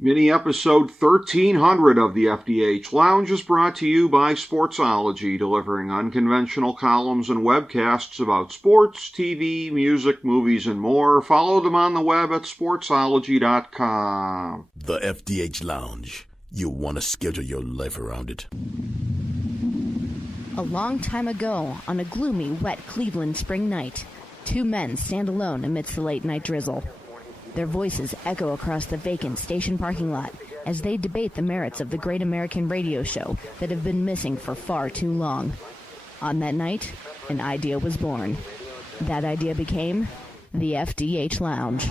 Mini episode 1300 of the FDH Lounge is brought to you by Sportsology, delivering unconventional columns and webcasts about sports, TV, music, movies, and more. Follow them on the web at sportsology.com. The FDH Lounge. You'll want to schedule your life around it. A long time ago, on a gloomy, wet Cleveland spring night, two men stand alone amidst the late-night drizzle. Their voices echo across the vacant station parking lot as they debate the merits of the great American radio show that have been missing for far too long. On that night, an idea was born. That idea became the FDH Lounge.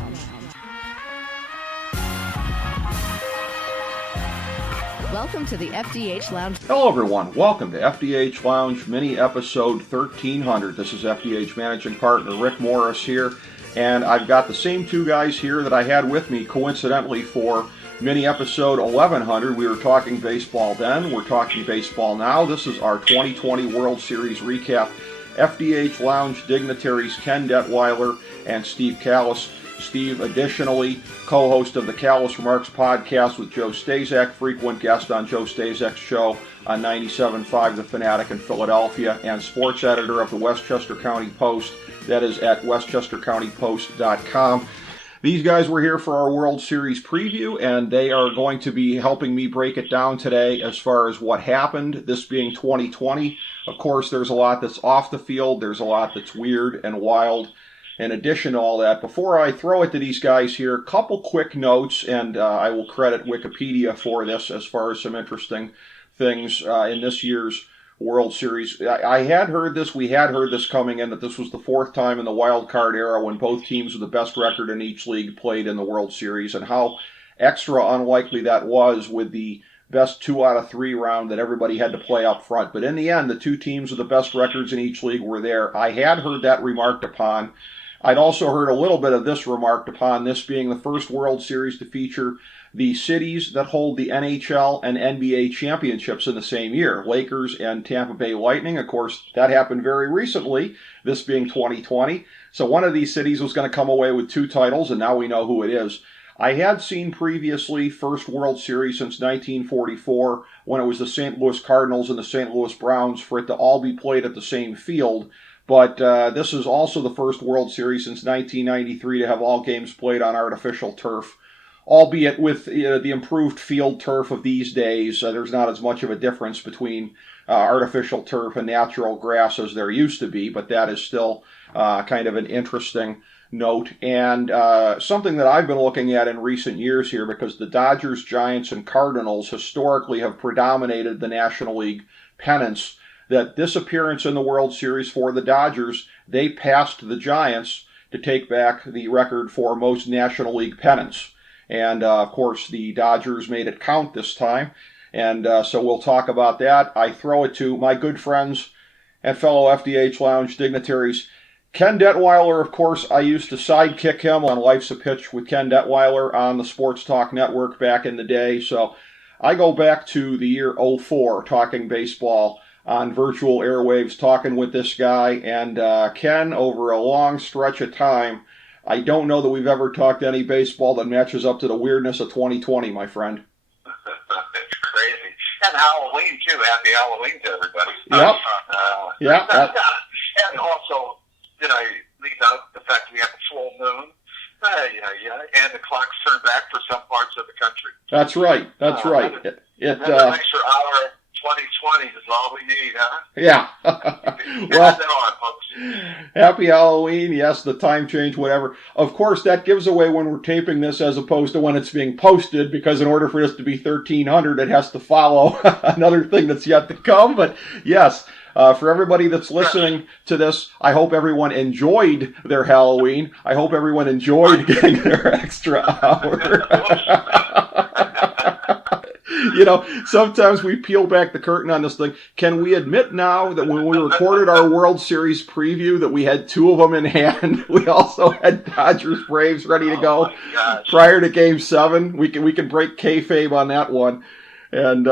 Welcome to the FDH Lounge. Hello everyone, welcome to FDH Lounge mini episode 1300. This is FDH Managing Partner Rick Morris here. And I've got the same two guys here that I had with me, coincidentally, for mini episode 1100. We were talking baseball then. We're talking baseball now. This is our 2020 World Series recap. FDH Lounge dignitaries Ken Detwiler and Steve Kallas. Steve, additionally, co-host of the Kallas Remarks podcast with Joe Stazak, frequent guest on Joe Stazak's show on 97.5 The Fanatic in Philadelphia, and sports editor of the Westchester County Post. That is at westchestercountypost.com. These guys were here for our World Series preview, and they are going to be helping me break it down today as far as what happened, this being 2020. Of course, there's a lot that's off the field. There's a lot that's weird and wild. In addition to all that, before I throw it to these guys here, a couple quick notes, and I will credit Wikipedia for this as far as some interesting things in this year's World Series. I had heard this, we had heard this coming in, that this was the fourth time in the wild card era when both teams with the best record in each league played in the World Series, and how extra unlikely that was with the best 2 out of 3 round that everybody had to play up front. But in the end, the two teams with the best records in each league were there. I had heard that remarked upon. I'd also heard a little bit of this remarked upon, this being the first World Series to feature the cities that hold the NHL and NBA championships in the same year, Lakers and Tampa Bay Lightning. Of course, that happened very recently, this being 2020. So one of these cities was going to come away with 2 titles, and now we know who it is. I had seen previously first World Series since 1944, when it was the St. Louis Cardinals and the St. Louis Browns, for it to all be played at the same field. But this is also the first World Series since 1993 to have all games played on artificial turf, albeit with the improved field turf of these days. There's not as much of a difference between artificial turf and natural grass as there used to be, but that is still kind of an interesting note. And something that I've been looking at in recent years here, because the Dodgers, Giants, and Cardinals historically have predominated the National League pennants, that this appearance in the World Series for the Dodgers, they passed the Giants to take back the record for most National League pennants. And, of course, the Dodgers made it count this time. And so we'll talk about that. I throw it to my good friends and fellow FDH Lounge dignitaries. Ken Detwiler, of course, I used to sidekick him on Life's a Pitch with Ken Detwiler on the Sports Talk Network back in the day. So I go back to the year 04, talking baseball on virtual airwaves, talking with this guy. And Ken, over a long stretch of time, I don't know that we've ever talked any baseball that matches up to the weirdness of 2020, my friend. It's crazy. And Halloween, too. Happy Halloween to everybody. Yep. Yeah. And also, did I leave out the fact we have a full moon? And the clocks turn back for some parts of the country. That's right. That's right. An extra hour 2020 is all we need, huh? Yeah. Well, on, folks. Happy Halloween. Yes, the time change, whatever. Of course, that gives away when we're taping this as opposed to when it's being posted, because in order for this to be 1300, it has to follow another thing that's yet to come. But yes, for everybody that's listening to this, I hope everyone enjoyed their Halloween. I hope everyone enjoyed getting their extra hour. You know, sometimes we peel back the curtain on this thing. Can we admit now that when we recorded our World Series preview that we had 2 of them in hand? We also had Dodgers Braves ready to go prior to Game 7. We can break kayfabe on that one. And,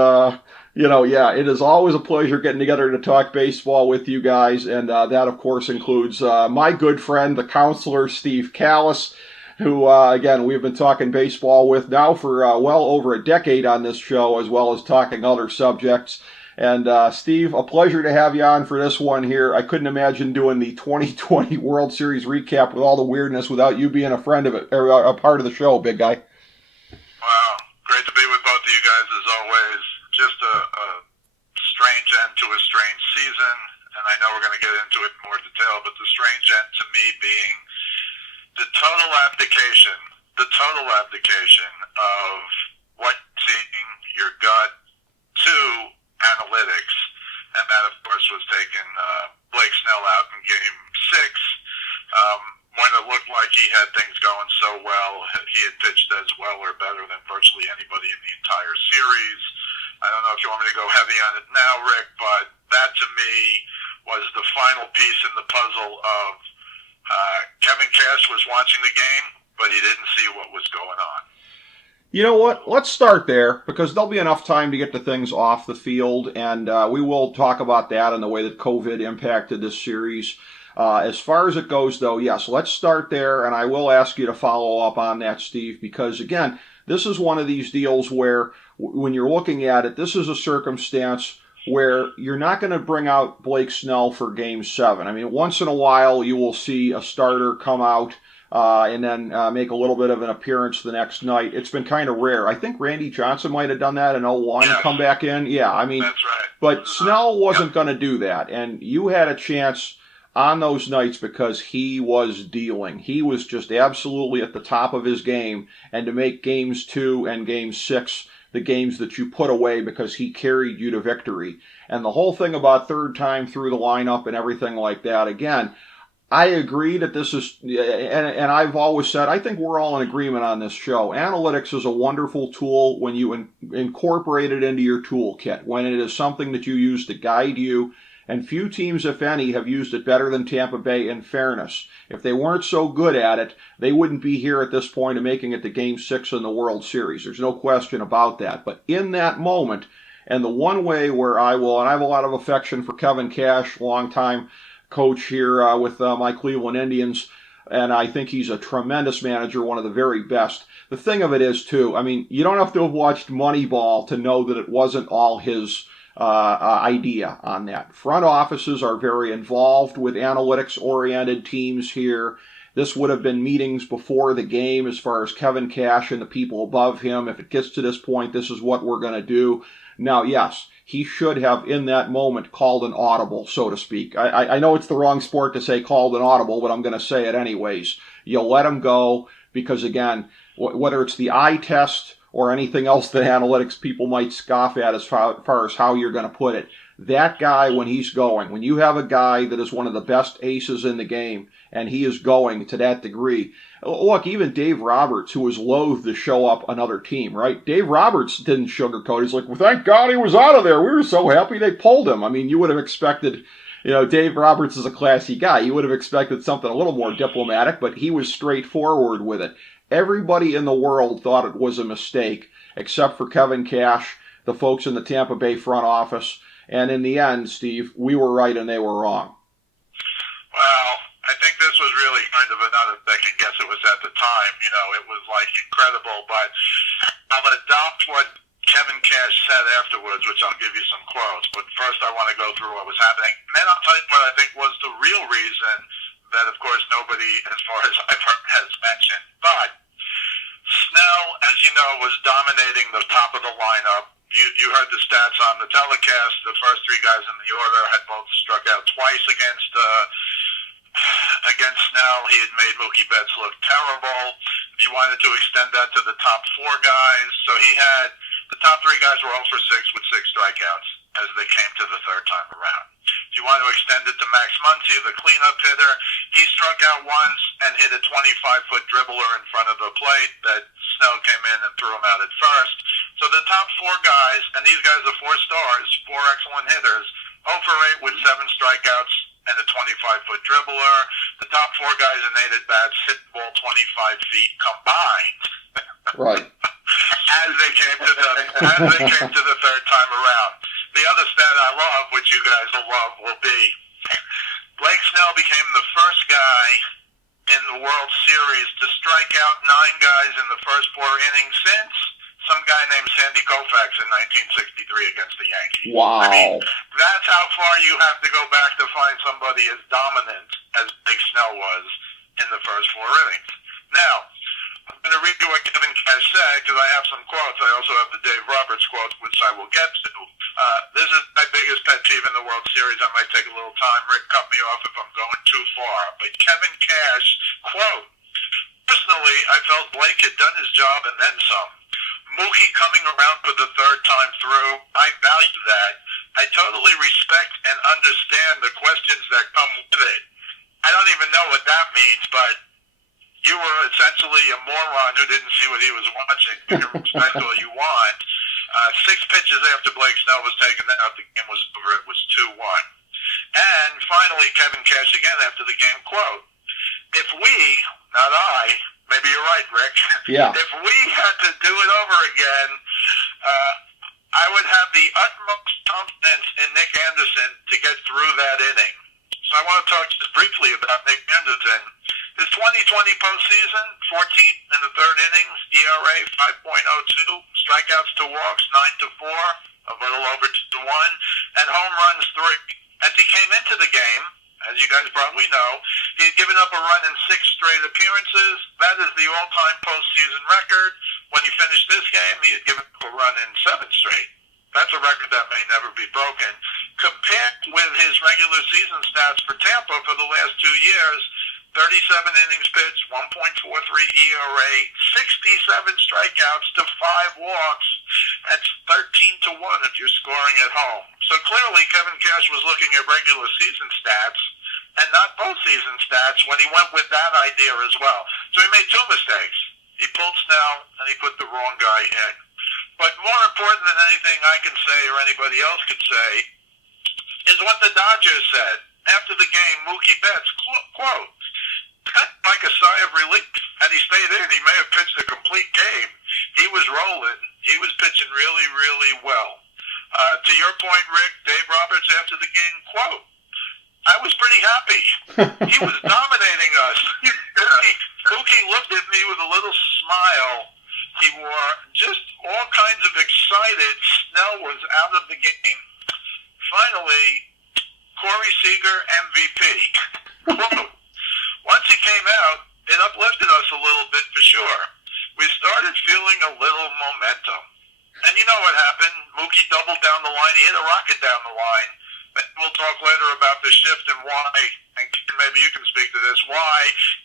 it is always a pleasure getting together to talk baseball with you guys. And that, of course, includes my good friend, the counselor, Steve Kallas. who, again, we've been talking baseball with now for well over a decade on this show, as well as talking other subjects. And Steve, a pleasure to have you on for this one here. I couldn't imagine doing the 2020 World Series recap with all the weirdness without you being a friend of it, or a part of the show, big guy. Wow, great to be with both of you guys as always. Just a strange end to a strange season, and I know we're going to get into it in more detail, but the strange end to me being the total abdication of what seeing your gut to analytics, and that, of course, was taking Blake Snell out in Game 6 when it looked like he had things going so well. He had pitched as well or better than virtually anybody in the entire series. I don't know if you want me to go heavy on it now, Rick, but that to me was the final piece in the puzzle of Kevin Cash was watching the game, but he didn't see what was going on. You know what? Let's start there, because there'll be enough time to get to things off the field, and we will talk about that and the way that COVID impacted this series. As far as it goes, though, yes, let's start there, and I will ask you to follow up on that, Steve, because, again, this is one of these deals where, when you're looking at it, this is a circumstance where you're not going to bring out Blake Snell for Game 7. I mean, once in a while you will see a starter come out and then make a little bit of an appearance the next night. It's been kind of rare. I think Randy Johnson might have done that in 01, yes. Come back in. Yeah, I mean, that's right. But Snell wasn't going to do that, and you had a chance on those nights because he was dealing. He was just absolutely at the top of his game, and to make Games 2 and Game 6 the games that you put away because he carried you to victory. And the whole thing about third time through the lineup and everything like that, again, I agree that this is, and I've always said, I think we're all in agreement on this show. Analytics is a wonderful tool when you incorporate it into your toolkit, when it is something that you use to guide you. And few teams, if any, have used it better than Tampa Bay, in fairness. If they weren't so good at it, they wouldn't be here at this point of making it to Game 6 in the World Series. There's no question about that. But in that moment, and the one way where I have a lot of affection for Kevin Cash, longtime coach here with my Cleveland Indians, and I think he's a tremendous manager, one of the very best. The thing of it is, too, I mean, you don't have to have watched Moneyball to know that it wasn't all his idea on that. Front offices are very involved with analytics-oriented teams here. This would have been meetings before the game as far as Kevin Cash and the people above him. If it gets to this point, this is what we're going to do. Now, yes, he should have, in that moment, called an audible, so to speak. I know it's the wrong sport to say called an audible, but I'm going to say it anyways. You let him go because, again, whether it's the eye test or anything else that analytics people might scoff at as far as how you're going to put it, that guy, when he's going, when you have a guy that is one of the best aces in the game, and he is going to that degree. Look, even Dave Roberts, who was loath to show up another team, right? Dave Roberts didn't sugarcoat. He's like, well, thank God he was out of there. We were so happy they pulled him. I mean, you would have expected, Dave Roberts is a classy guy. You would have expected something a little more diplomatic, but he was straightforward with it. Everybody in the world thought it was a mistake, except for Kevin Cash, the folks in the Tampa Bay front office. And in the end, Steve, we were right and they were wrong. Well, I think this was really kind of another second guess it was at the time. It was like incredible. But I'll adopt what Kevin Cash said afterwards, which I'll give you some quotes. But first I want to go through what was happening. And then I'll tell you what I think was the real reason that, of course, nobody, as far as I've heard, has mentioned. But Snell, as you know, was dominating the top of the lineup. You heard the stats on the telecast. The first three guys in the order had both struck out twice against Snell. He had made Mookie Betts look terrible. He wanted to extend that to the top four guys. So he had the top three guys were 0 for 6 with 6 strikeouts as they came to the third time around. If you want to extend it to Max Muncy, the cleanup hitter, he struck out once and hit a 25-foot dribbler in front of the plate that Snell came in and threw him out at first. So the top four guys, and these guys are 4 stars, 4 excellent hitters, 0 for 8 with 7 strikeouts and a 25-foot dribbler. The top 4 guys in 8 at-bats hit the ball 25 feet combined. Right. As they came to the third time around. The other stat I love, which you guys will love, will be Blake Snell became the first guy in in the World Series to strike out 9 guys in the first 4 innings since some guy named Sandy Koufax in 1963 against the Yankees. Wow. I mean, that's how far you have to go back to find somebody as dominant as Big Snell was in the first 4 innings. Now, I'm going to read you what Kevin Cash said because I have some quotes. I also have the Dave Roberts quote, which I will get to. This is my biggest pet peeve in the World Series. I might take a little time. Rick, cut me off if I'm going too far. But Kevin Cash, quote, "Personally, I felt Blake had done his job and then some. Mookie coming around for the 3rd time through, I value that. I totally respect and understand the questions that come with it. I don't even know what that means, but you were essentially a moron who didn't see what he was watching. You can respect all you want. 6 pitches after Blake Snell was taken out, the game was over. It was 2-1. And finally, Kevin Cash again after the game, quote, "If we, not I," maybe you're right, Rick. Yeah. "If we had to do it over again, I would have the utmost confidence in Nick Anderson to get through that inning." So I want to talk just briefly about Nick Anderson. His 2020 postseason, 14 in the 3rd innings, ERA 5.02, strikeouts to walks 9-4, a little over 2-1, and home runs 3. As he came into the game, as you guys probably know, he had given up a run in 6 straight appearances. That is the all-time postseason record. When he finished this game, he had given up a run in 7 straight. That's a record that may never be broken. Compared with his regular season stats for Tampa for the last 2 years, 37 innings pitched, 1.43 ERA, 67 strikeouts to 5 walks. That's 13-1 if you're scoring at home. So clearly Kevin Cash was looking at regular season stats and not postseason stats when he went with that idea as well. So he made 2 mistakes. He pulled Snell and he put the wrong guy in. But more important than anything I can say or anybody else could say is what the Dodgers said after the game. Mookie Betts, quote, "Kind of like a sigh of relief. Had he stayed in, he may have pitched a complete game. He was rolling. He was pitching really, really well." To your point, Rick, Dave Roberts after the game, quote, "I was pretty happy. He was dominating us. Mookie looked at me with a little smile. He wore just all kinds of excited. Snell was out of the game. Finally, Corey Seager, MVP. Quote, once he came out, it uplifted us a little bit for sure. We started feeling a little momentum. And you know what happened? Mookie doubled down the line. He hit a rocket down the line. We'll talk later about the shift and why, and maybe you can speak to this, why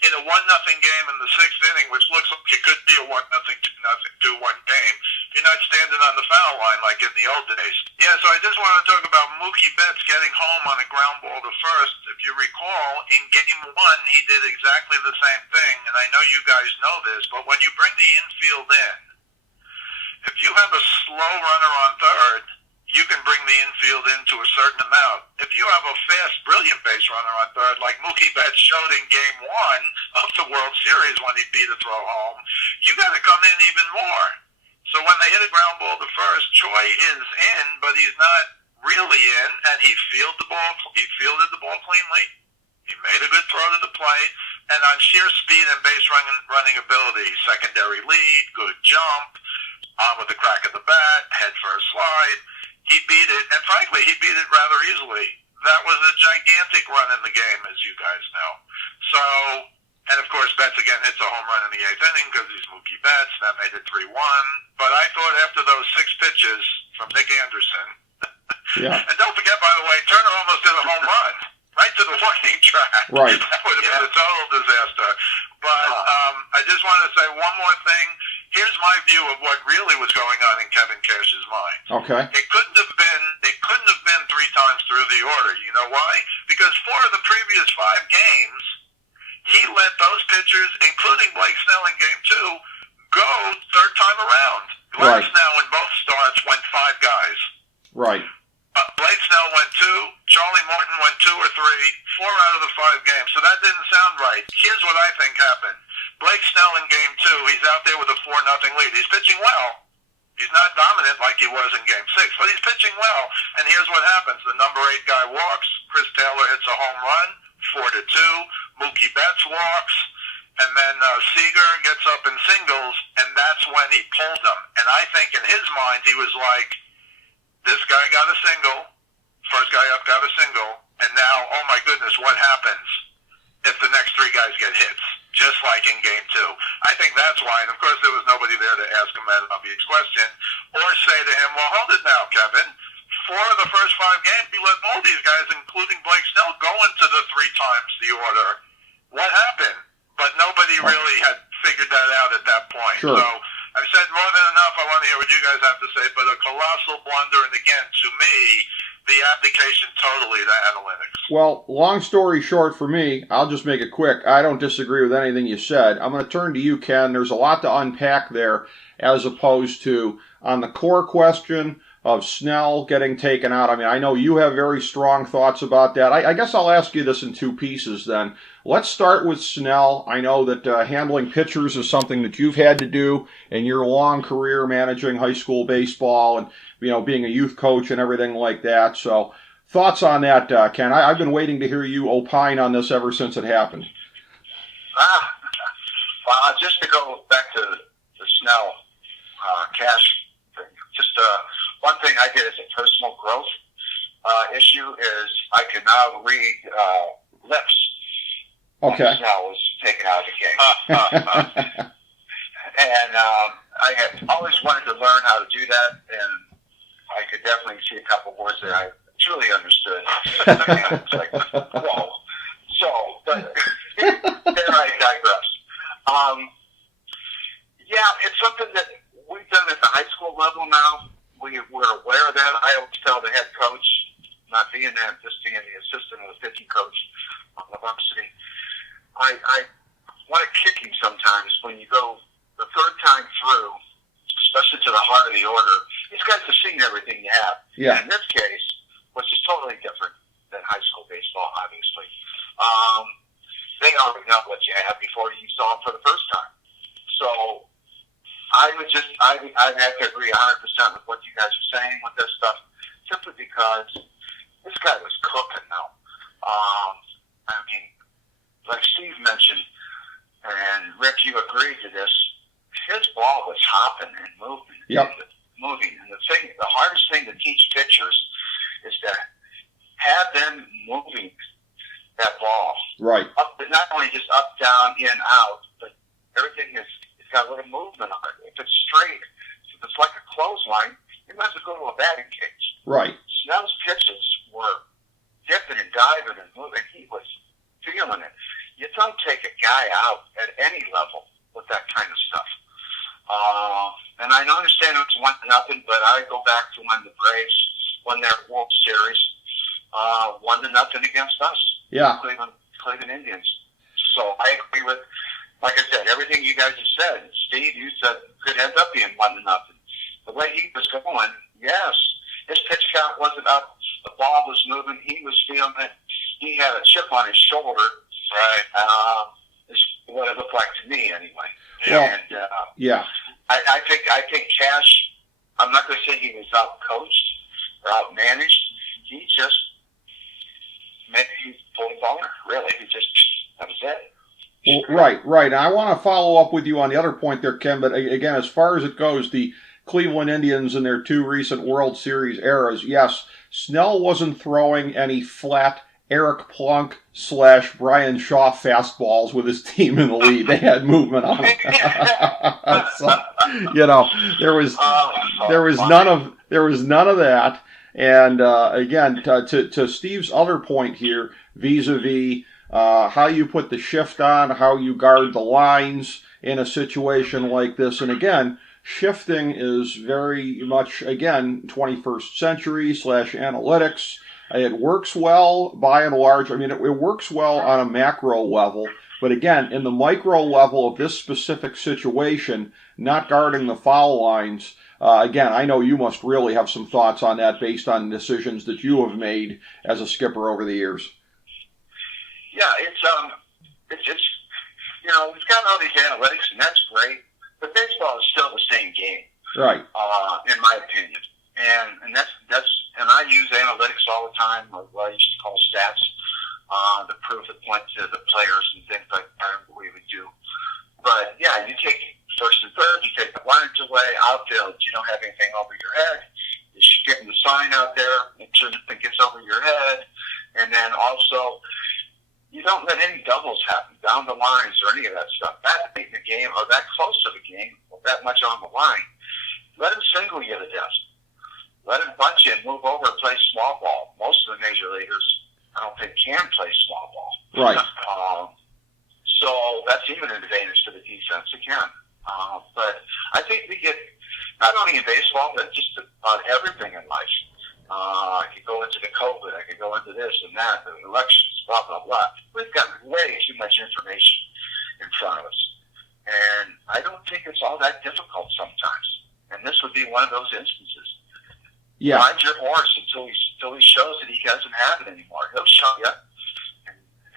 in a 1-0 game in the 6th inning, which looks like it could be a 1-0, 2-0, 2-1 game, you're not standing on the foul line like in the old days. Yeah, so I just want to talk about Mookie Betts getting home on a ground ball to first. If you recall, in Game 1, he did exactly the same thing, and I know you guys know this, but when you bring the infield in, if you have a slow runner on third, you can bring the infield in to a certain amount. If you have a fast, brilliant base runner on third, like Mookie Betts showed in Game 1 of the World Series when he beat a throw home, you got to come in even more. So when they hit a ground ball to first, Choi is in, but he's not really in, and he fielded the ball cleanly. He made a good throw to the plate, and on sheer speed and base running ability, secondary lead, good jump, on with the crack of the bat, head first slide. He beat it, and frankly, he beat it rather easily. That was a gigantic run in the game, as you guys know. So, and of course, Betts again hits a home run in the 8th inning because he's Mookie Betts. That made it 3-1. But I thought after those 6 pitches from Nick Anderson, Yeah. and don't forget, by the way, Turner almost did a home run right to the warning track. Right. That would have been a total disaster. But I just wanted to say one more thing. Here's my view of what really was going on in Kevin Cash's mind. Okay. It couldn't have been 3 times through the order. You know why? Because 4 of the previous 5 games, he let those pitchers, including Blake Snell in Game 2, go 3rd time around. Right. Blake Snell in both starts went 5 guys. Right. Blake Snell went 2, Charlie Morton went 2 or 3, 4 out of the 5 games. So that didn't sound right. Here's what I think happened. Blake Snell in Game 2, he's out there with a 4-0 lead. He's pitching well. He's not dominant like he was in Game 6, but he's pitching well. And here's what happens. The number 8 guy walks. Chris Taylor hits a home run, 4-2. Mookie Betts walks. and then Seager gets up in singles, and that's when he pulled him. And I think in his mind he was like, this guy got a single, first guy up got a single, and now, oh my goodness, what happens if the next three guys get hits? Just like in game two. I think that's why, and of course there was nobody there to ask him that obvious question, or say to him, well, hold it now, Kevin. 4 of the first 5 games, you let all these guys, including Blake Snell, go into the 3 times the order. What happened? But nobody really had figured that out at that point. Sure. So I've said more than enough. I want to hear what you guys have to say, but a colossal blunder, and again, to me, the application totally to analytics. Well, long story short for me, I'll just make it quick. I don't disagree with anything you said. I'm going to turn to you, Ken. There's a lot to unpack there as opposed to on the core question of Snell getting taken out. I mean, I know you have very strong thoughts about that. I guess I'll ask you this in 2 pieces then. Let's start with Snell. I know that handling pitchers is something that you've had to do in your long career managing high school baseball and, being a youth coach and everything like that. So thoughts on that, Ken? I've been waiting to hear you opine on this ever since it happened. Well, just to go back to the Snell cash thing, just one thing I did as a personal growth issue is I can now read lips. Okay. Snell was taken out of the game. And I had always wanted to learn how to do that, and I could definitely see a couple words that I truly understood. It's like, whoa. So, but there I digress. Yeah, it's something that we've done at the high school level now. We're aware of that. I always tell the head coach, not being that, just being the assistant or the pitching coach on the varsity, I want to kick him sometimes when you go the third time through, especially to the heart of the order. These guys have seen everything you have. Yeah. And in this case, which is totally different than high school baseball, obviously, they already know what you have before you saw them for the first time. So I have to agree 100% with what you guys are saying with this stuff, simply because this guy was cooking now. I mean, like Steve mentioned, and Rick, you agreed to this, his ball was hopping and moving. Yep. Moving. And the hardest thing to teach pitchers is to have them moving that ball. Right. Up, not only just up, down, in, out, but everything it's got a little movement on it. If it's straight, if it's like a clothesline, you might as well go to a batting cage. Right. Snell's pitches were dipping and diving and moving. He was feeling it. You don't take a guy out at any level with that kind of stuff. And I understand it's 1-0, but I go back to when the Braves won their World Series, 1-0 against us. Yeah. Cleveland Indians. So I agree with, like I said, everything you guys have said. Steve, you said it could end up being 1-0. The way he was going, yes, his pitch count wasn't up. The ball was moving. He was feeling it. He had a chip on his shoulder. Right. Is what it looked like to me, anyway. Well, and yeah. I think Cash, I'm not going to say he was out-coached or out-managed. He just maybe he pulled a boner, really. That was it. Well, right. And I want to follow up with you on the other point there, Ken, but again, as far as it goes, the Cleveland Indians in their 2 recent World Series eras, yes, Snell wasn't throwing any flat Eric Plunk / Brian Shaw fastballs with his team in the lead. They had movement on them. So, there was none of that. And again, to Steve's other point here, vis-a-vis how you put the shift on, how you guard the lines in a situation like this, and again, shifting is very much, again, 21st century / analytics. It works well by and large. I mean, it works well on a macro level. But again, in the micro level of this specific situation, not guarding the foul lines, again, I know you must really have some thoughts on that based on decisions that you have made as a skipper over the years. Yeah, it's we've got all these analytics, and that's great. But baseball is still the same game, right? In my opinion, and that's and I use analytics all the time, or what I used to call stats, to prove the point to the players and things like that. We would do. But, yeah, you take first and third, you take the lines away, outfield, you don't have anything over your head. You're getting the sign out there, it gets over your head. And then also, you don't let any doubles happen down the lines or any of that stuff. That late in the game or that close to the game or that much on the line, let him single you to death. Let him bunch in, move over, and play small ball. Most of the major leaguers, I don't think, can play small ball. Right. So that's even an advantage to the defense again. But I think we get, not only in baseball, but just about everything in life. I could go into the COVID, I could go into this and that, the elections, blah, blah, blah. We've got way too much information in front of us. And I don't think it's all that difficult sometimes. And this would be one of those instances. Yeah. Ride your horse until he shows that he doesn't have it anymore. He'll show you.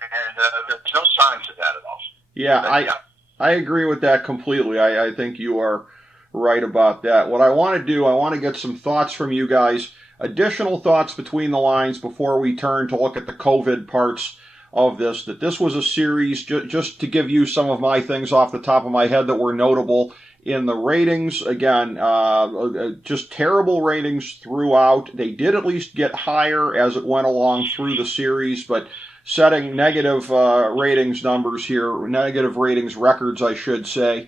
And there's no signs of that at all. Yeah, I agree with that completely. I think you are right about that. What I want to do, I want to get some thoughts from you guys, additional thoughts between the lines before we turn to look at the COVID parts of this, that this was a series, just to give you some of my things off the top of my head that were notable in the ratings. Again, just terrible ratings throughout. They did at least get higher as it went along through the series, but setting negative ratings numbers here, negative ratings records, I should say,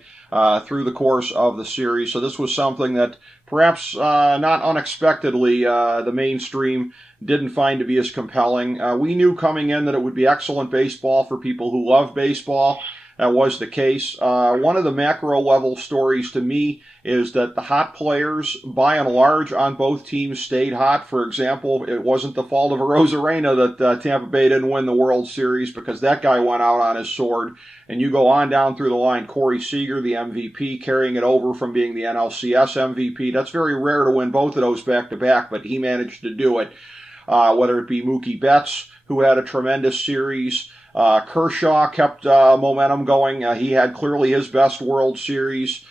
through the course of the series. So this was something that perhaps not unexpectedly the mainstream didn't find to be as compelling. We knew coming in that it would be excellent baseball for people who love baseball. That was the case. One of the macro level stories to me is that the hot players, by and large, on both teams stayed hot. For example, it wasn't the fault of Arozarena that Tampa Bay didn't win the World Series, because that guy went out on his sword. And you go on down through the line, Corey Seager, the MVP, carrying it over from being the NLCS MVP. That's very rare to win both of those back-to-back, but he managed to do it. Whether it be Mookie Betts, who had a tremendous series, Kershaw kept momentum going. He had clearly his best World Series.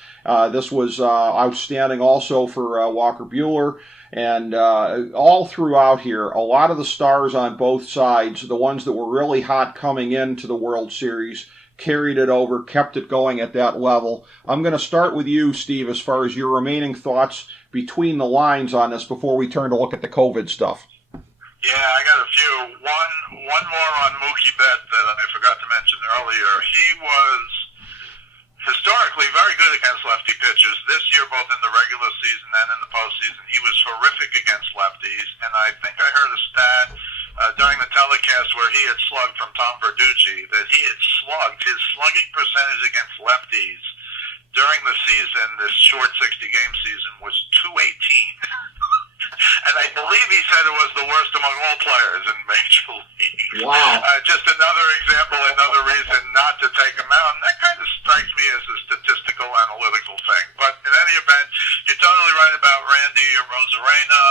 This was outstanding also for Walker Buehler. And all throughout here, a lot of the stars on both sides, the ones that were really hot coming into the World Series, carried it over, kept it going at that level. I'm going to start with you, Steve, as far as your remaining thoughts between the lines on this before we turn to look at the COVID stuff. Yeah, I got a few. One more on Mookie Betts that I forgot to mention earlier. He was historically very good against lefty pitchers. This year, both in the regular season and in the postseason, he was horrific against lefties. And I think I heard a stat during the telecast where he had slugged from Tom Verducci that he had slugged, his slugging percentage against lefties during the season, this short 60-game season, was .218. And I believe he said it was the worst among all players in Major League. Wow. Just another example, another reason not to take him out. And that kind of strikes me as a statistical, analytical thing. But in any event, you're totally right about Randy Arozarena.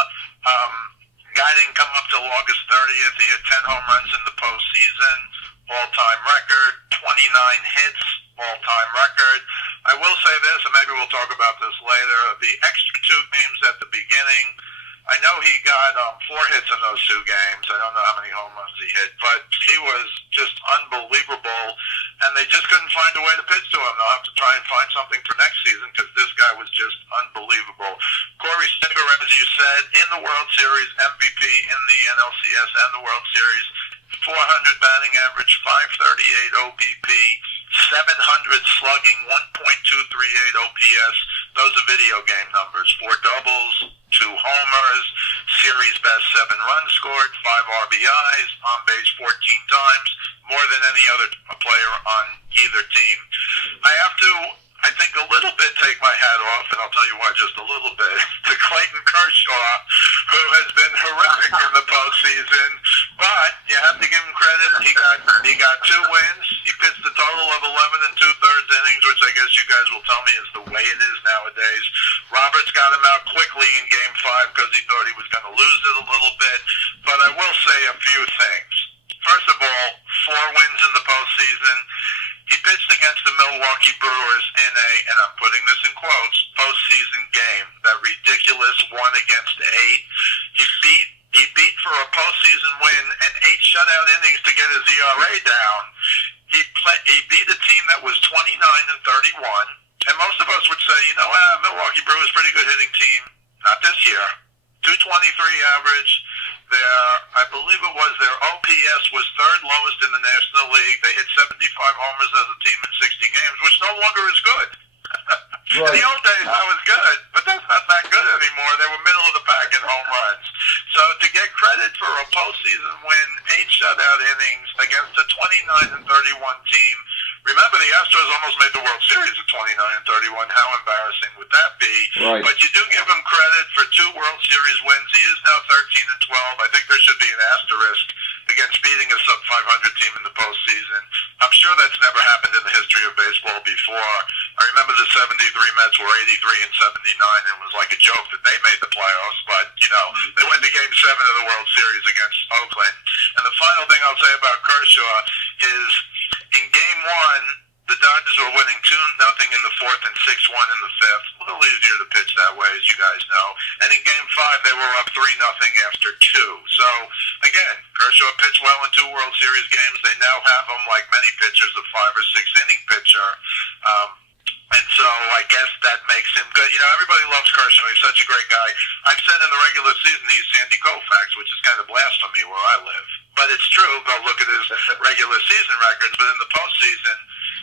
Guy didn't come up till August 30th. He had 10 home runs in the postseason, all-time record, 29 hits, all-time record. I will say this, and maybe we'll talk about this later, the extra 2 games at the beginning, I know he got 4 hits in those 2 games. I don't know how many home runs he hit, but he was just unbelievable, and they just couldn't find a way to pitch to him. They'll have to try and find something for next season, because this guy was just unbelievable. Corey Seager, as you said, in the World Series, MVP in the NLCS and the World Series, 400 batting average, 538 OBP, 700 slugging, 1.238 OPS. Those are video game numbers. 4 doubles, 2 homers, series best 7 runs scored, 5 RBIs, on base 14 times, more than any other player on either team. I have to, I think, a little bit take my hat off, and I'll tell you why just a little bit, to Clayton Kershaw, who has been horrific in the postseason, but you have to give him credit. He got 2 wins. He pitched a total of 11 2/3 innings, which I guess you guys will tell me is the way it is nowadays. Roberts got him out quickly in Game 5 because he thought he was going to lose it a little bit, but I will say a few things. First of all, 4 wins in the postseason. He pitched against the Milwaukee Brewers in a, and I'm putting this in quotes, postseason game. That ridiculous 1-8. He beat for a postseason win and 8 shutout innings to get his ERA down. he beat a team that was 29-31, and most of us would say, Milwaukee Brewers pretty good hitting team. Not this year. 223 average. I believe it was their OPS was third lowest in the National League. They hit 75 homers as a team in 60 games, which no longer is good. Right. In the old days, that was good, but that's not that good anymore. They were middle of the pack in home runs. So to get credit for a postseason win, 8 shutout innings against a 29-31 team. Remember, the Astros almost made the World Series at 29-31. How embarrassing would that be? Right. But you do give him credit for 2 World Series wins. He is now 13-12. I think there should be an asterisk against beating a sub-500 team in the postseason. I'm sure that's never happened in the history of baseball before. I remember the 73 Mets were 83-79, and it was like a joke that they made the playoffs, but, they went to Game 7 of the World Series against Oakland. And the final thing I'll say about Kershaw is in Game 1, the Dodgers were winning 2-0 in the 4th and 6-1 in the 5th. A little easier to pitch that way, as you guys know. And in Game 5, they were up 3-0 after 2. So, again, Kershaw pitched well in 2 World Series games. They now have him, like many pitchers, a 5- or 6-inning pitcher. And so I guess that makes him good. Everybody loves Kershaw. He's such a great guy. I've said in the regular season he's Sandy Koufax, which is kind of blasphemy where I live. But it's true. Go look at his regular season records. But in the postseason,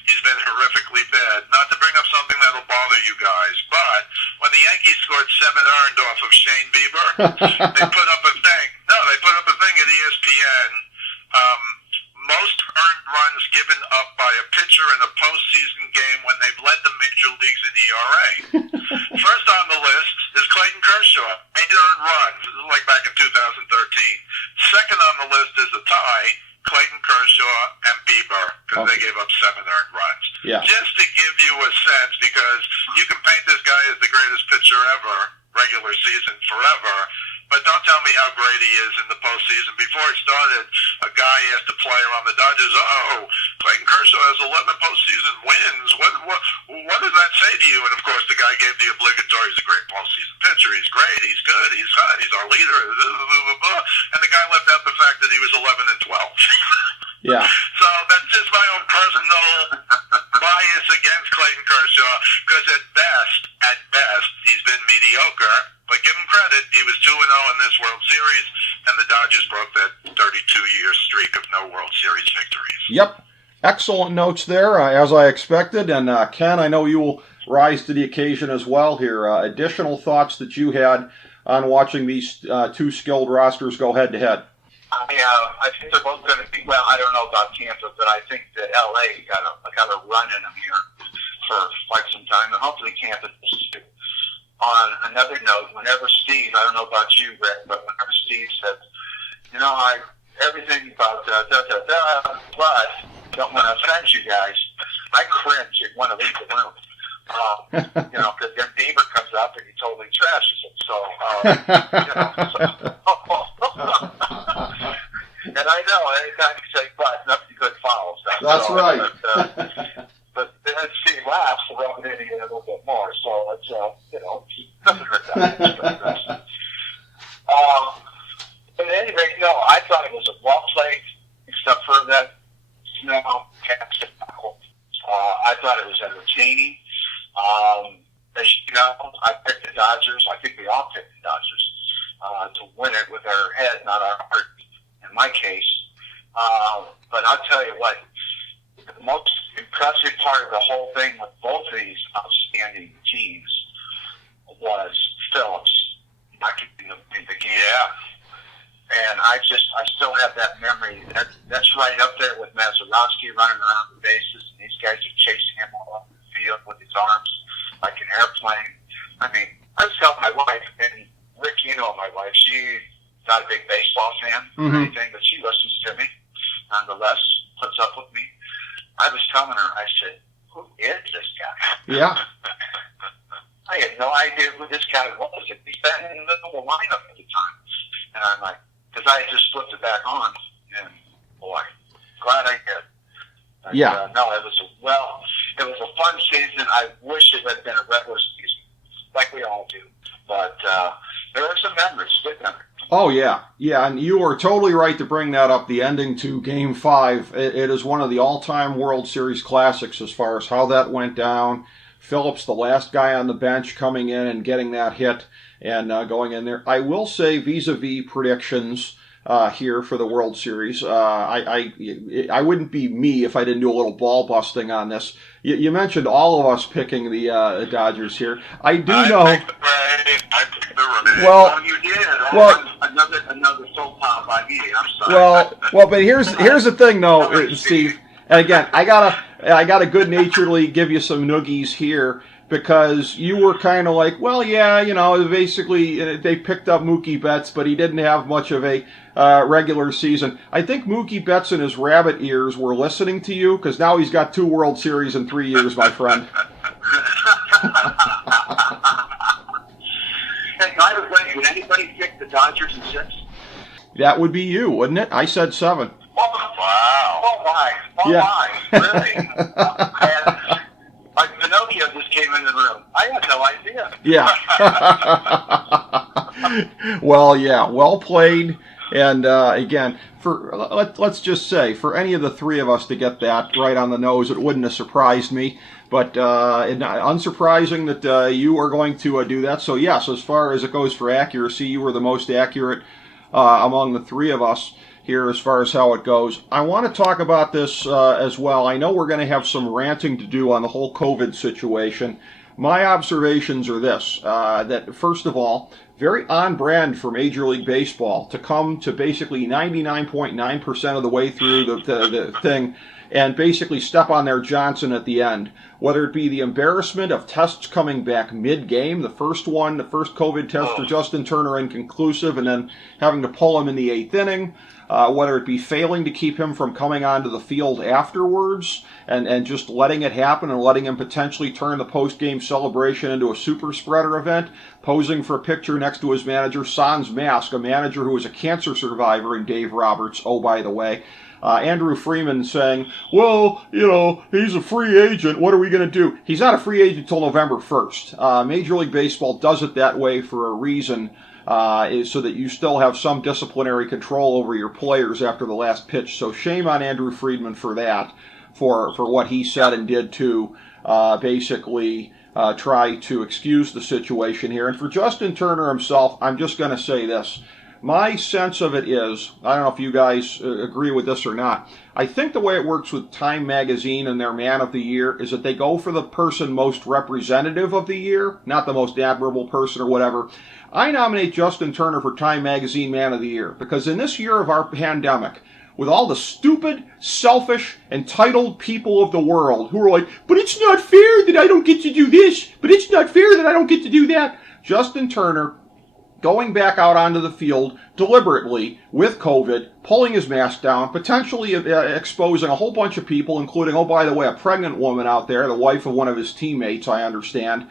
he's been horrifically bad. Not to bring up something that'll bother you guys, but when the Yankees scored 7 earned off of Shane Bieber, they put up a thing. No, they put up a thing at ESPN. Most earned runs given up by a pitcher in a postseason game when they've led the major leagues in ERA. First on the list is Clayton Kershaw, 8 earned runs. This is like back in 2013. Second on the list is a tie, Clayton Kershaw and Bieber, because they gave up 7 earned runs. Yeah. Just to give you a sense, because you can paint this guy as the greatest pitcher ever, regular season forever, but don't tell me how great he is in the postseason. Before it started, a guy asked a player on the Dodgers, Clayton Kershaw has 11 postseason wins. What does that say to you? And, of course, the guy gave the obligatory, he's a great postseason pitcher. He's great. He's good. He's hot. He's our leader. And the guy left out the fact that he was 11-12. Yeah. So that's just my own personal bias against Clayton Kershaw, because at best, he's been mediocre. But give him credit, he was 2-0 in this World Series, and the Dodgers broke that 32-year streak of no World Series victories. Yep. Excellent notes there, as I expected. And Ken, I know you will rise to the occasion as well here. Additional thoughts that you had on watching these 2 skilled rosters go head-to-head? I think they're both going to be, well, I don't know about Tampa, but I think that L.A. got a run in them here for quite some time, and hopefully Tampa does too. On another note, whenever Steve, I don't know about you, Rick, but whenever Steve says, everything about but don't want to offend you guys, I cringe and want to leave the room. Because then Bieber comes up and he totally trashes it. So, and I know anytime you say but, nothing good follows. That's right. But then Steve laughs to rub it in a little bit more. So it's, nothing hurt that. But at any rate, I thought it was a well played, except for that cast tackle. I thought it was entertaining. As you know, I picked the Dodgers. I think we all picked the Dodgers to win it with our head, not our heart, in my case. But I'll tell you what, the most impressive part of the whole thing with both of these outstanding teams was Phillips knocking the game. Yeah. And I still have that memory. That's right up there with Mazeroski running around the bases, and these guys are chasing him all over the field with his arms like an airplane. I mean, I was telling my wife, and Rick, my wife, she's not a big baseball fan or anything, but she listens to me nonetheless, puts up with me. I was telling her, I said, who is this guy? Yeah. I had no idea who this guy was. He's been in the lineup at the time. And I'm like, because I had just flipped it back on, and boy, glad I did. And, no, it was a fun season. I wish it had been a regular season, like we all do. But there were some memories, good memories. Oh, yeah. Yeah, and you are totally right to bring that up, the ending to Game 5. It is one of the all-time World Series classics as far as how that went down. Phillips, the last guy on the bench, coming in and getting that hit and going in there. I will say, vis-a-vis predictions here for the World Series, I wouldn't be me if I didn't do a little ball busting on this. You mentioned all of us picking the Dodgers here. I know. I picked the Rays. Well, Oh, you did. well, Another soap pop by me. I'm sorry. Well, but here's the thing, though, Steve. And again, I gotta good-naturedly give you some noogies here because you were kind of like, well, yeah, basically they picked up Mookie Betts, but he didn't have much of a regular season. I think Mookie Betts and his rabbit ears were listening to you because now he's got 2 World Series in 3 years, my friend. Hey, by the way, would anybody pick the Dodgers in 6? That would be you, wouldn't it? I said 7. Oh, wow. Oh, my. Oh, Yeah. my. Really? Pinocchio just came in the room. I had no idea. Yeah. Well, yeah, well played. And again, let's just say, for any of the 3 of us to get that right on the nose, it wouldn't have surprised me. But unsurprising that you are going to do that. So yes, as far as it goes for accuracy, you were the most accurate among the 3 of us here as far as how it goes. I want to talk about this as well. I know we're going to have some ranting to do on the whole COVID situation. My observations are this, that first of all, very on brand for Major League Baseball to come to basically 99.9% of the way through the thing and basically step on their Johnson at the end. Whether it be the embarrassment of tests coming back mid-game, the first COVID test for Justin Turner inconclusive, and then having to pull him in the 8th inning, whether it be failing to keep him from coming onto the field afterwards and just letting it happen and letting him potentially turn the post-game celebration into a super spreader event, posing for a picture next to his manager, sans mask, a manager who was a cancer survivor in Dave Roberts, oh, by the way. Andrew Freeman saying, well, he's a free agent. What are we going to do? He's not a free agent until November 1st. Major League Baseball does it that way for a reason, so that you still have some disciplinary control over your players after the last pitch. So shame on Andrew Friedman for that, for what he said and did to basically try to excuse the situation here. And for Justin Turner himself, I'm just going to say this. My sense of it is, I don't know if you guys agree with this or not, I think the way it works with Time Magazine and their Man of the Year is that they go for the person most representative of the year, not the most admirable person or whatever. I nominate Justin Turner for Time Magazine Man of the Year because in this year of our pandemic, with all the stupid, selfish, entitled people of the world who are like, but it's not fair that I don't get to do this, but it's not fair that I don't get to do that, Justin Turner going back out onto the field deliberately with COVID, pulling his mask down, potentially exposing a whole bunch of people, including, oh, by the way, a pregnant woman out there, the wife of one of his teammates, I understand.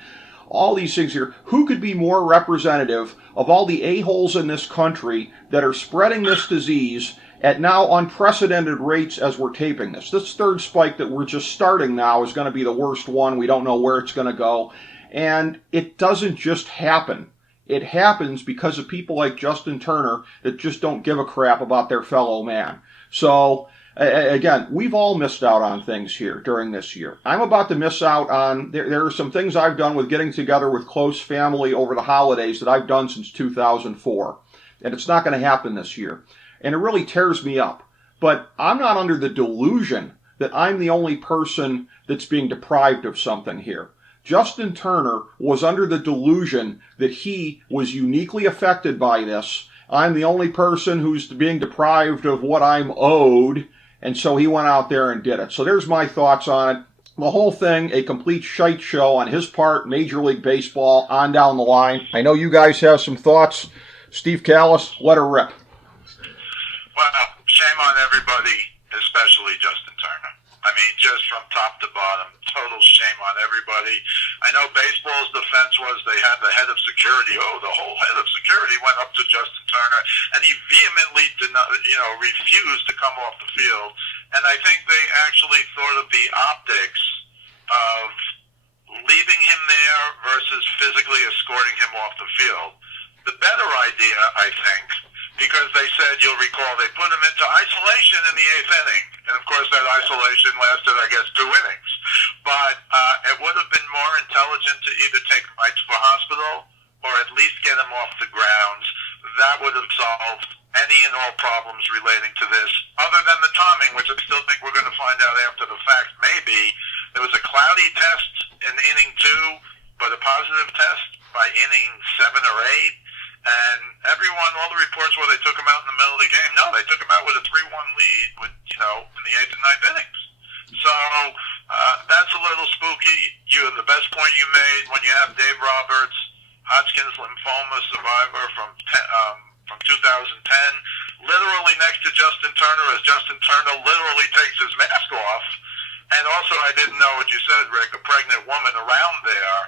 All these things here. Who could be more representative of all the a-holes in this country that are spreading this disease at now unprecedented rates as we're taping this? This 3rd spike that we're just starting now is going to be the worst one. We don't know where it's going to go. And it doesn't just happen. It happens because of people like Justin Turner that just don't give a crap about their fellow man. So, again, we've all missed out on things here during this year. I'm about to miss out on, there are some things I've done with getting together with close family over the holidays that I've done since 2004. And it's not going to happen this year. And it really tears me up. But I'm not under the delusion that I'm the only person that's being deprived of something here. Justin Turner was under the delusion that he was uniquely affected by this. I'm the only person who's being deprived of what I'm owed, and so he went out there and did it. So there's my thoughts on it. The whole thing, a complete shite show on his part, Major League Baseball, on down the line. I know you guys have some thoughts. Steve Kallas, let her rip. Well, shame on everybody, especially Justin Turner. I mean, just from top to bottom, total shame on everybody. I know baseball's defense was they had the head of security. Oh, the whole head of security went up to Justin Turner, and he vehemently refused to come off the field. And I think they actually thought of the optics of leaving him there versus physically escorting him off the field. The better idea, I think, because they said, you'll recall, they put him into isolation in the 8th inning. And, of course, that isolation lasted, I guess, 2 innings. But it would have been more intelligent to either take him right to the hospital or at least get him off the grounds. That would have solved any and all problems relating to this, other than the timing, which I still think we're going to find out after the fact. Maybe there was a cloudy test in inning 2, but a positive test by inning 7 or 8. And everyone, all the reports where they took him out in the middle of the game, no, they took him out with a 3-1 lead with, in the 8th and 9th innings. So that's a little spooky. The best point you made when you have Dave Roberts, Hodgkin's lymphoma survivor from 2010, literally next to Justin Turner, as Justin Turner literally takes his mask off. And also, I didn't know what you said, Rick, a pregnant woman around there.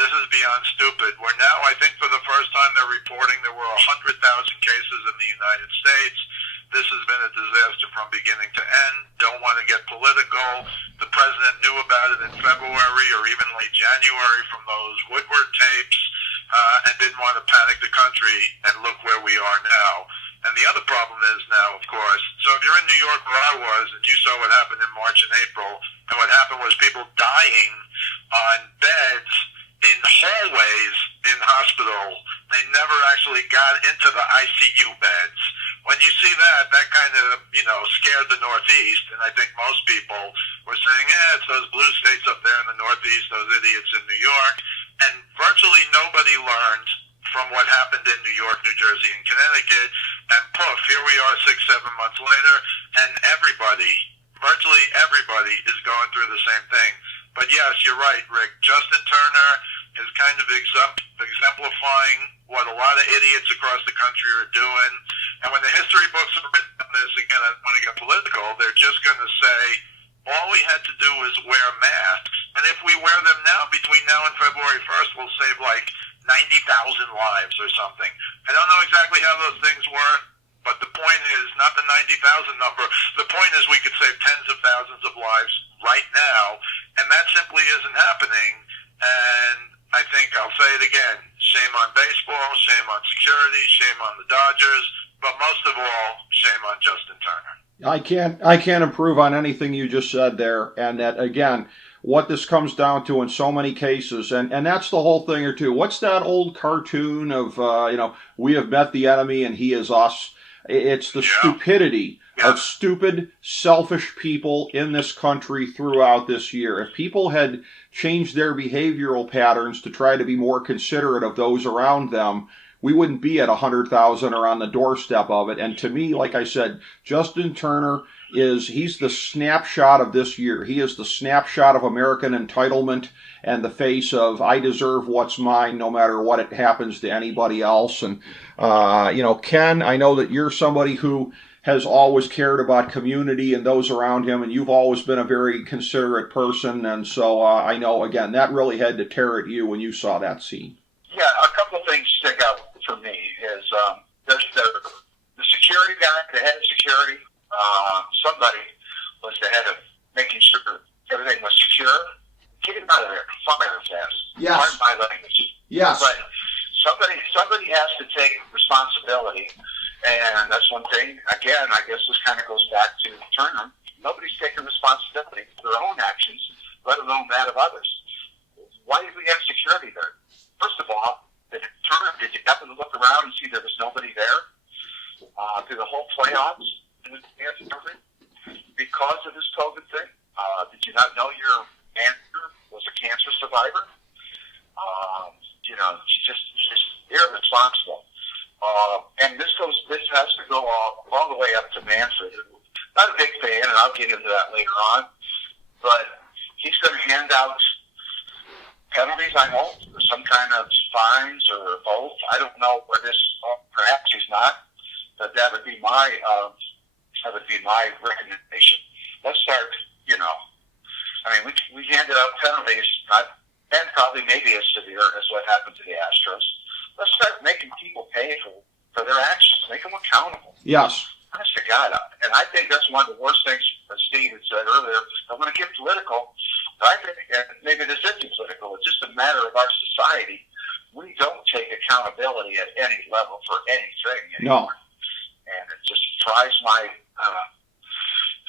This is beyond stupid. Where now, I think for the first time, they're reporting there were 100,000 cases in the United States. This has been a disaster from beginning to end. Don't want to get political. The president knew about it in February or even late January from those Woodward tapes and didn't want to panic the country, and look where we are now. And the other problem is now, of course, so if you're in New York where I was and you saw what happened in March and April, and what happened was people dying on beds in hallways in hospital. They never actually got into the ICU beds. When you see that kind of, scared the Northeast, and I think most people were saying, it's those blue states up there in the Northeast, those idiots in New York. And virtually nobody learned from what happened in New York, New Jersey, and Connecticut. And poof, here we are 6-7 months later, and virtually everybody is going through the same thing. But yes, you're right, Rick. Justin Turner is kind of exemplifying what a lot of idiots across the country are doing. And when the history books are written on this, again, I don't want to get political, they're just going to say, all we had to do was wear masks. And if we wear them now, between now and February 1st, we'll save like 90,000 lives or something. I don't know exactly how those things work, but the point is not the 90,000 number. The point is we could save tens of thousands of lives right now, and that simply isn't happening. And I think I'll say it again, shame on baseball, shame on security, shame on the Dodgers, but most of all, shame on Justin Turner. I can't improve on anything you just said there, and that, again, what this comes down to in so many cases, and that's the whole thing or two. What's that old cartoon of, we have met the enemy and he is us? It's the stupidity of stupid, selfish people in this country throughout this year. If people had changed their behavioral patterns to try to be more considerate of those around them, we wouldn't be at 100,000 or on the doorstep of it. And to me, like I said, Justin Turner he's the snapshot of this year. He is the snapshot of American entitlement and the face of, I deserve what's mine no matter what it happens to anybody else. And, Ken, I know that you're somebody who has always cared about community and those around him, and you've always been a very considerate person. And so I know, again, that really had to tear at you when you saw that scene. Yeah, a couple of things stick out for me is the security guy, the head of security. Somebody was the head of making sure everything was secure. Get him out of there. Fire his ass. Yes. Pardon my language. Yes. But somebody has to take responsibility, and that's one thing. Again, I guess this kind of goes back to Turner. Nobody's taking responsibility for their own actions, let alone that of others. Why did we have security there? First of all, did you happen to look around and see there was nobody there through the whole playoffs? Because of this COVID thing? Did you not know your manager was a cancer survivor? She's just irresponsible. And this has to go all the way up to Manfred. Not a big fan, and I'll get into that later on. But he's going to hand out penalties, I hope, or some kind of fines or both. I don't know where this. Perhaps he's not. But that would be my recommendation. Let's start. We handed out penalties, and probably maybe as severe as what happened to the Astros. Let's start making people pay for their actions. Make them accountable. Yes. Honest to God. And I think that's one of the worst things that Steve had said earlier. I want to get political, but I think maybe this isn't political. It's just a matter of our society we don't take accountability at any level for anything No. anymore. And it just fries my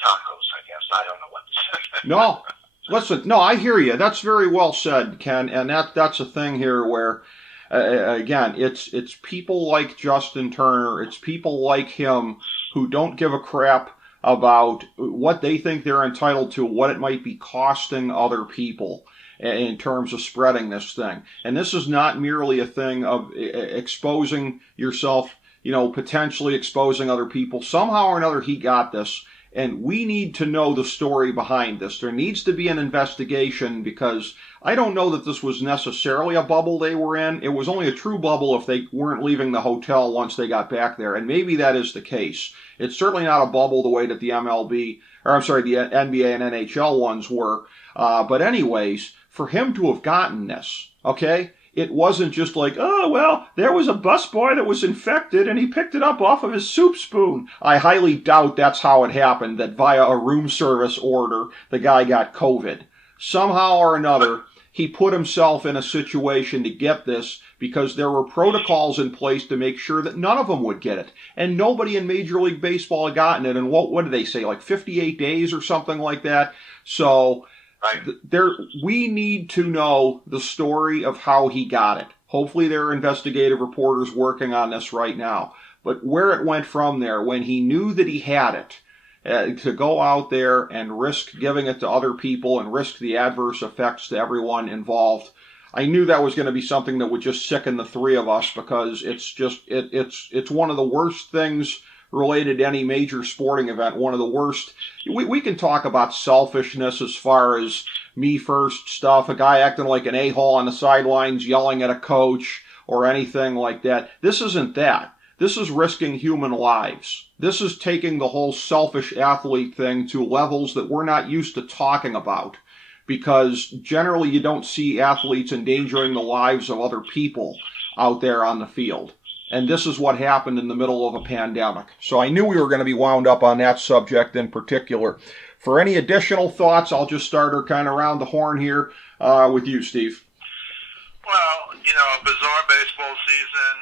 tacos, I guess. I don't know what to say. No. Listen, no, I hear you. That's very well said, Ken. And that's a thing here where, again, it's people like Justin Turner, it's people like him who don't give a crap about what they think they're entitled to, what it might be costing other people in terms of spreading this thing. And this is not merely a thing of exposing yourself, potentially exposing other people. Somehow or another, he got this. And we need to know the story behind this. There needs to be an investigation, because I don't know that this was necessarily a bubble they were in. It was only a true bubble if they weren't leaving the hotel once they got back there. And maybe that is the case. It's certainly not a bubble the way that the NBA and NHL ones were. But anyways, for him to have gotten this, okay? It wasn't just like, oh, well, there was a busboy that was infected and he picked it up off of his soup spoon. I highly doubt that's how it happened, that via a room service order, the guy got COVID. Somehow or another, he put himself in a situation to get this because there were protocols in place to make sure that none of them would get it. And nobody in Major League Baseball had gotten it in, what did they say, like 58 days or something like that? So we need to know the story of how he got it. Hopefully there are investigative reporters working on this right now. But where it went from there, when he knew that he had it, to go out there and risk giving it to other people and risk the adverse effects to everyone involved, I knew that was going to be something that would just sicken the three of us, because it's one of the worst things related to any major sporting event. One of the worst. We can talk about selfishness as far as me first stuff, a guy acting like an a-hole on the sidelines yelling at a coach or anything like that. This isn't that. This is risking human lives. This is taking the whole selfish athlete thing to levels that we're not used to talking about, because generally you don't see athletes endangering the lives of other people out there on the field. And this is what happened in the middle of a pandemic. So I knew we were going to be wound up on that subject in particular. For any additional thoughts, I'll just start her kind of around the horn here with you, Steve. Well, a bizarre baseball season.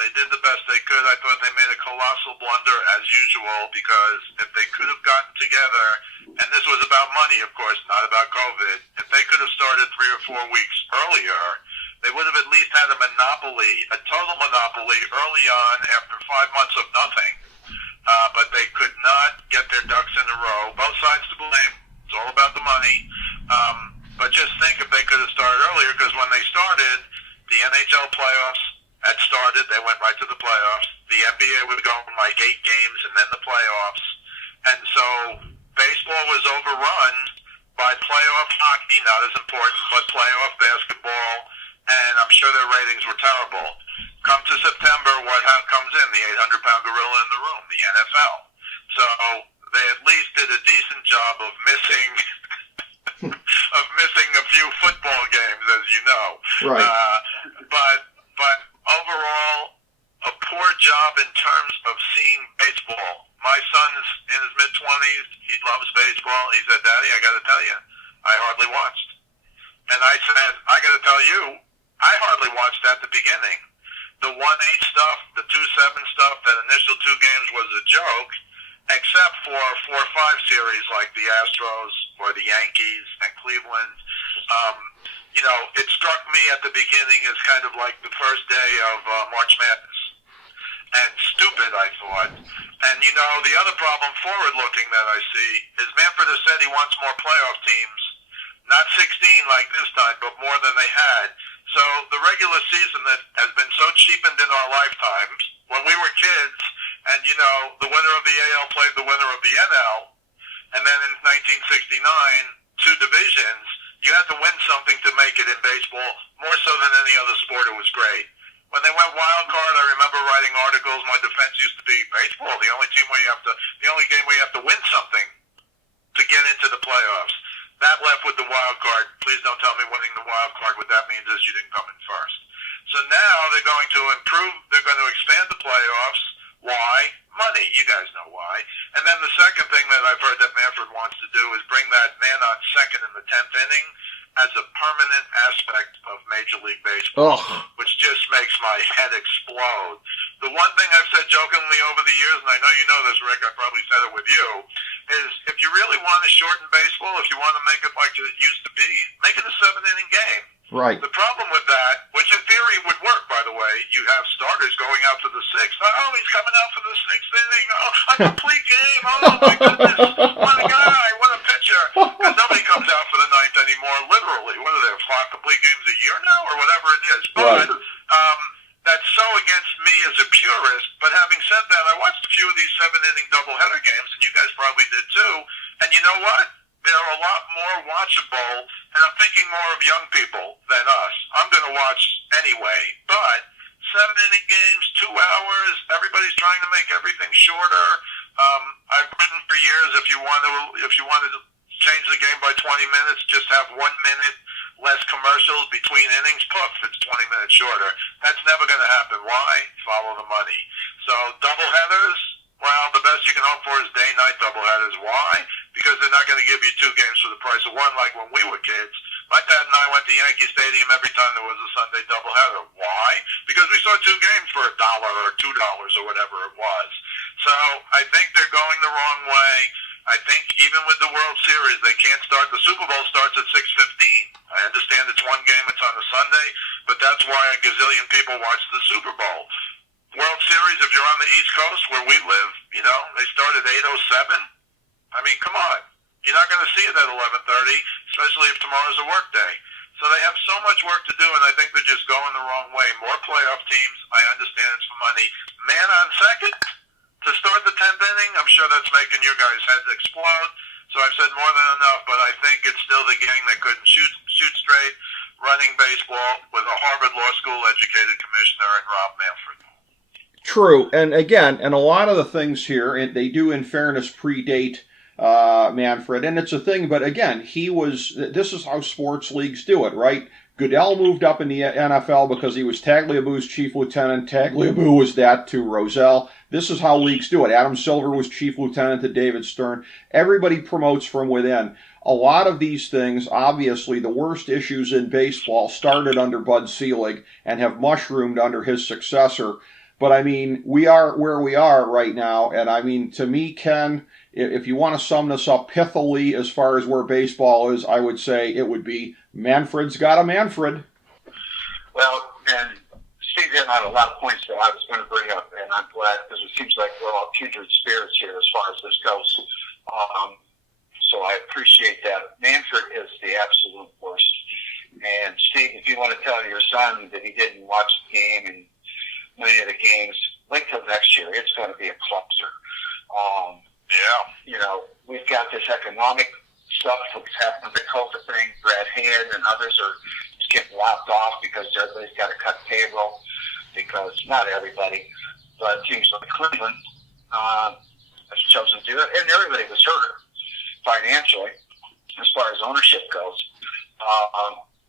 They did the best they could. I thought they made a colossal blunder, as usual, because if they could have gotten together, and this was about money, of course, not about COVID, if they could have started 3 or 4 weeks earlier, they would have at least had a monopoly, a total monopoly, early on after 5 months of nothing. But they could not get their ducks in a row. Both sides to blame. It's all about the money. But just think if they could have started earlier, because when they started, the NHL playoffs had started. They went right to the playoffs. The NBA would go from like 8 games and then the playoffs. And so baseball was overrun by playoff hockey, not as important, but playoff basketball. And I'm sure their ratings were terrible. Come to September, what comes in? The 800-pound gorilla in the room, the NFL. So they at least did a decent job of missing a few football games, as you know. Right. But overall, a poor job in terms of seeing baseball. My son's in his mid-20s. He loves baseball. He said, Daddy, I got to tell you, I hardly watched. And I said, I got to tell you, I hardly watched at the beginning. The 1-8 stuff, the 2-7 stuff, that initial 2 games was a joke, except for a 4-5 series like the Astros or the Yankees and Cleveland. It struck me at the beginning as kind of like the first day of March Madness. And stupid, I thought. And, the other problem forward-looking that I see is Manfred has said he wants more playoff teams. Not 16 like this time, but more than they had. So the regular season that has been so cheapened in our lifetimes, when we were kids, and, the winner of the AL played the winner of the NL, and then in 1969, 2 divisions, you had to win something to make it in baseball, more so than any other sport. It was great. When they went wild card, I remember writing articles. My defense used to be baseball, the only game where you have to win something to get into the playoffs. That left with the wild card. Please don't tell me winning the wild card. What that means is you didn't come in first. So now they're going to improve. They're going to expand the playoffs. Why? Money. You guys know why. And then the second thing that I've heard that Manfred wants to do is bring that man on second in the 10th inning as a permanent aspect of Major League Baseball, Ugh. which just makes my head explode. The one thing I've said jokingly over the years, and I know you know this, Rick, I probably said it with you, is if you really want to shorten baseball, if you want to make it like it used to be, make it a 7-inning game. Right. The problem with that, which in theory would work, by the way, you have starters going out to the sixth. Oh, he's coming out for the sixth inning. Oh, a complete game. Oh, my goodness. What a guy. What a pitcher. Because nobody comes out for the ninth anymore, literally. What are there, 5 complete games a year now or whatever it is? But that's so against me as a purist. But having said that, I watched a few of these 7-inning doubleheader games, and you guys probably did too. And you know what? They're a lot more watchable, and I'm thinking more of young people than us. I'm going to watch anyway, but 7-inning games, 2 hours, everybody's trying to make everything shorter. I've written for years, if you wanted to change the game by 20 minutes, just have 1 minute less commercials between innings. Poof, it's 20 minutes shorter. That's never going to happen. Why? Follow the money. So doubleheaders, well, the best you can hope for is day-night doubleheaders. Why? Because they're not going to give you 2 games for the price of 1 like when we were kids. My dad and I went to Yankee Stadium every time there was a Sunday doubleheader. Why? Because we saw 2 games for $1 or $2 or whatever it was. So I think they're going the wrong way. I think even with the World Series, they can't start. The Super Bowl starts at 6:15. I understand it's 1 game, it's on a Sunday, but that's why a gazillion people watch the Super Bowl. World Series, if you're on the East Coast where we live, you know, they start at 8:07. I mean, come on. You're not going to see it at 11:30, especially if tomorrow's a work day. So they have so much work to do, and I think they're just going the wrong way. More playoff teams. I understand it's for money. Man on second to start the 10th inning, I'm sure that's making your guys' heads explode. So I've said more than enough, but I think it's still the gang that couldn't shoot straight, running baseball with a Harvard Law School educated commissioner and Rob Manfred. True, and again, and a lot of the things here, they do in fairness predate Manfred, and it's a thing, but again, this is how sports leagues do it, right? Goodell moved up in the NFL because he was Tagliabue's chief lieutenant. Tagliabue was that to Rozelle. This is how leagues do it. Adam Silver was chief lieutenant to David Stern. Everybody promotes from within. A lot of these things, obviously, the worst issues in baseball started under Bud Selig and have mushroomed under his successor. But, I mean, we are where we are right now. And, I mean, to me, Ken, if you want to sum this up pithily as far as where baseball is, I would say it would be Manfred's got a Manfred. Well, and Steve hit on a lot of points that I was going to bring up, and I'm glad because it seems like we're all kindred spirits here as far as this goes. So I appreciate that. Manfred is the absolute worst. And, Steve, if you want to tell your son that he didn't watch the game and many of the games, wait till next year. It's going to be a cluster. You know, we've got this economic stuff that's happening with the COVID thing. Brad Hand and others are just getting lopped off because everybody's got to cut payroll because not everybody, but teams like Cleveland has chosen to do it, and everybody was hurt financially as far as ownership goes.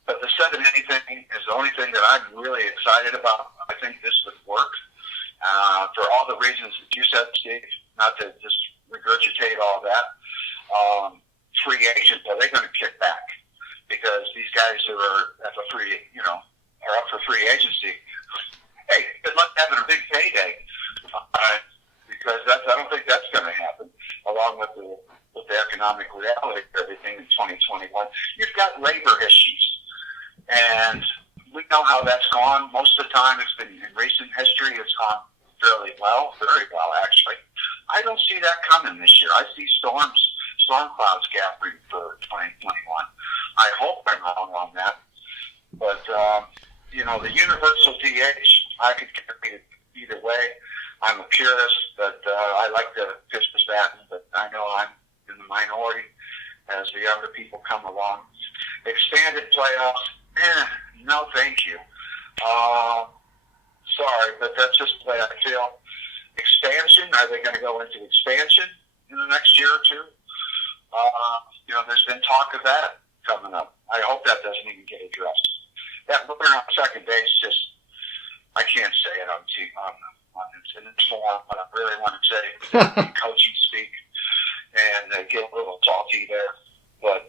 But the 7-inning thing is the only thing that I'm really excited about. I think this would work for all the reasons that you said, Steve, not to just regurgitate all that. Free agent, are they going to kick back? Because these guys who are at the are up for free agency. Hey, good luck having a big payday. Because I don't think that's going to happen, along with the economic reality of everything in 2021. You've got labor issues. And we know how that's gone. Most of the time, it's been in recent history, it's gone fairly well, very well, actually. I don't see that coming this year. I see storm clouds gathering for 2021. I hope I'm wrong on that. But, the universal DH, I could carry it either way. I'm a purist, but I like the Christmas batten, but I know I'm in the minority as the younger people come along. Expanded playoffs, no thank you. Sorry, but that's just the way I feel. Expansion, are they going to go into expansion in the next year or two? There's been talk of that coming up. I hope that doesn't even get addressed. That runner on second base, I can't say it on this forum, but I really want to say coaching speak and get a little talky there. But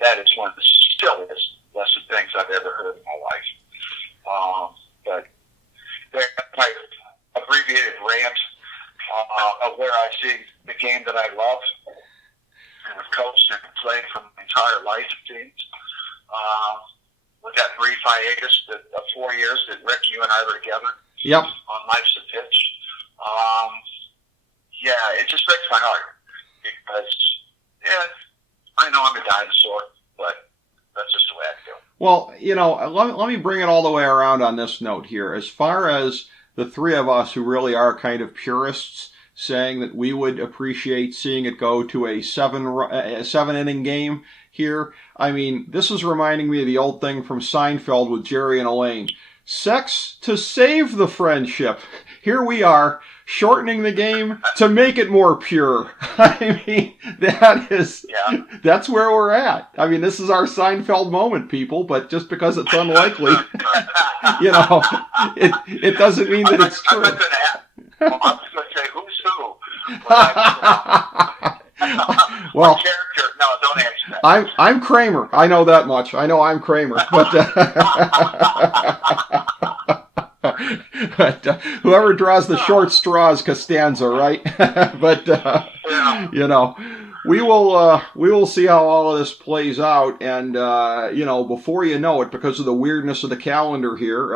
that is one of the still is. Less than things I've ever heard in my life. But that's my abbreviated rant of where I see the game that I love and have coached and played for my entire life, it seems. With that brief hiatus of 4 years that Rick, you and I were together on Life's a Pitch. It just breaks my heart because, I know I'm a dinosaur, but that's just the way I feel. Well, let me bring it all the way around on this note here. As far as the three of us who really are kind of purists saying that we would appreciate seeing it go to a seven inning game here, I mean, this is reminding me of the old thing from Seinfeld with Jerry and Elaine. Sex to save the friendship. Here we are, shortening the game to make it more pure. I mean, that's where we're at. I mean, this is our Seinfeld moment, people, but just because it's unlikely, it doesn't mean that it's true. I'm just going to say who's who. Well, character. No, don't answer that. I'm Kramer. I know that much. I know I'm Kramer. But whoever draws the short straw is Costanza, right? But we will see how all of this plays out, and before you know it, because of the weirdness of the calendar here,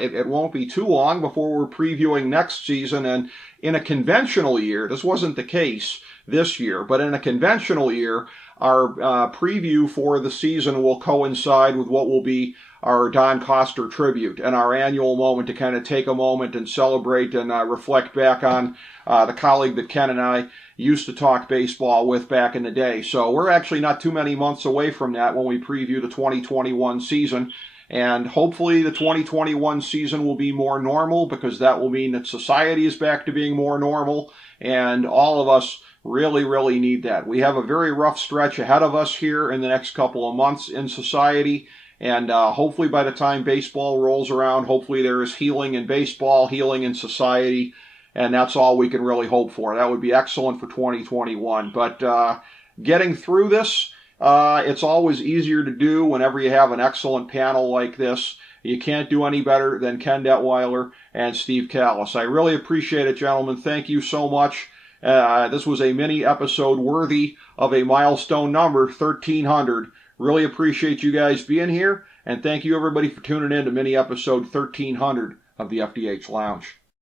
it won't be too long before we're previewing next season. And in a conventional year, this wasn't the case this year, but in a conventional year, our preview for the season will coincide with what will be our Don Coster tribute and our annual moment to kind of take a moment and celebrate and reflect back on the colleague that Ken and I used to talk baseball with back in the day. So we're actually not too many months away from that when we preview the 2021 season. And hopefully the 2021 season will be more normal, because that will mean that society is back to being more normal, and all of us really, really need that. We have a very rough stretch ahead of us here in the next couple of months in society, and hopefully by the time baseball rolls around, hopefully there is healing in baseball, healing in society, and that's all we can really hope for. That would be excellent for 2021. But getting through this, it's always easier to do whenever you have an excellent panel like this. You can't do any better than Ken Detwiler and Steve Kallas. I really appreciate it, gentlemen. Thank you so much. This was a mini episode worthy of a milestone number, 1300. Really appreciate you guys being here, and thank you everybody for tuning in to mini episode 1300 of the FDH Lounge.